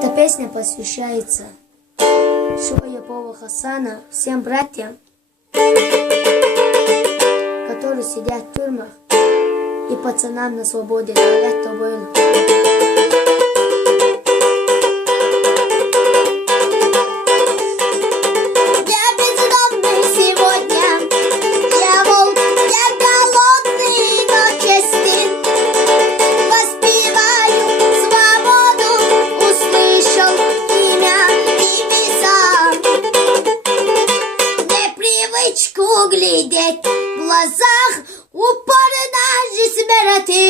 Эта песня посвящается Шояпова Хасана, всем братьям, которые сидят в тюрьмах, и пацанам на свободе говорят тобой. Глядеть в глазах упорно жизнь смерти.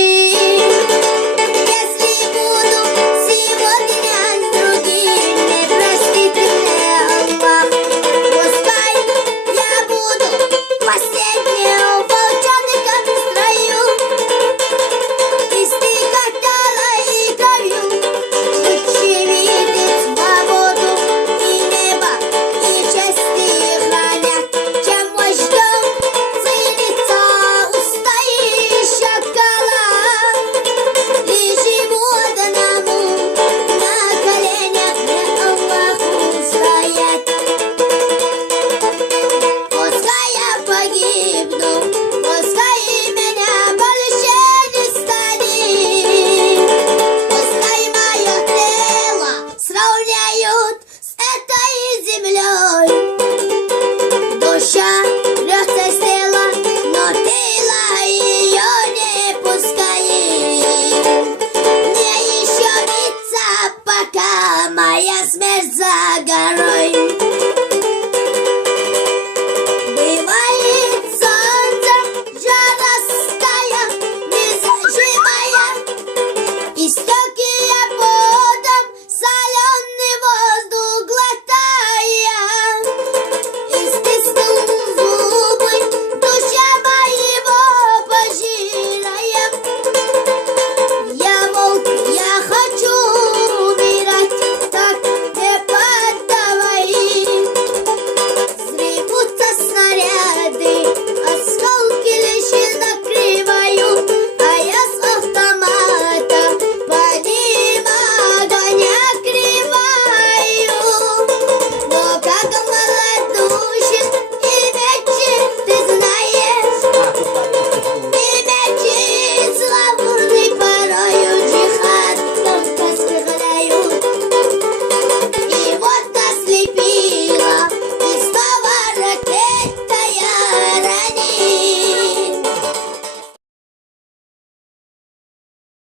Если буду сегодня с другим, не простит мне Аллах. Пускай я буду последним волчонком в строю, истекать талой кровью. Лучше видеть свободу и небо, и чести хранят, чем мой ждем зылится устоишь около. Лишь ему одному на коленях мне Аллаху стоять. Пускай я погибну, пускай меня больше не станет. Пускай мое тело сравняют с этой землей. Душа легкая стела, но тело ее не пускает. Мне еще снится, пока моя смерть за